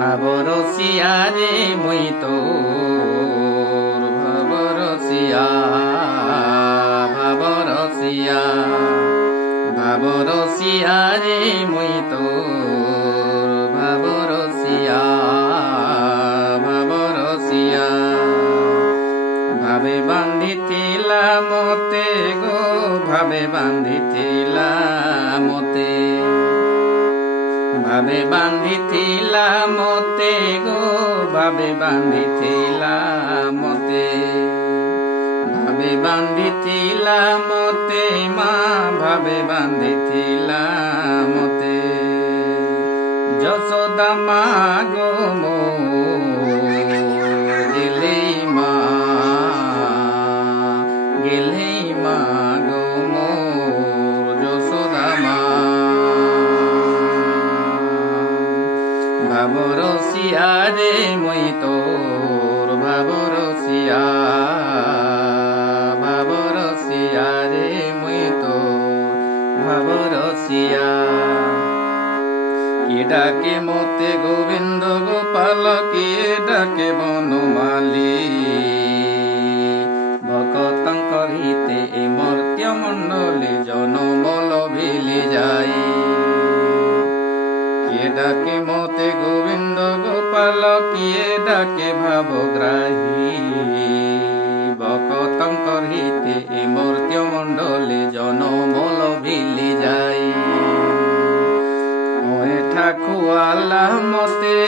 ভাবরসিয়া রে মুই তোর ভাবরসিয়া ভাবরসিয়া ভাবরসিয়া রে মুই তোর ভাবরসিয়া ভাবরসিয়া ভাবে বান্ধিথিলা মতে গো ভাবে বান্ধিথিলা মতে ভাবে বান্ধিথিলা মতে গো ভাবে বান্ধিথিলা মতে ভাবে বান্ধিথিলা মতে মা ভাবে বান্ধিথিলা মতে যশোদা মা গো মো গেলেই মা গেলেই মা গো মোর যশোদা মা ভাবরসিয়া রে মুই তোর ভাবরসিয়া ভাবরসিয়া রে মুই তোর ভাবরসিয়া কে ডাকে মতে গোবিন্দ গোপাল কে ডাকে বনমালী ভকতঙ্কর হিতে এ মর্ত্য মণ্ডলে জনমল ভিলি যাই কে ডাকে মতে গোবিন্দ গোপাল কিয়ে ডাকে ভাবগ্রাহী ভকতঙ্কর হিতে এ মর্ত্য মণ্ডলে জনমল ভিলি যাই ঠাকুয়ালা মতে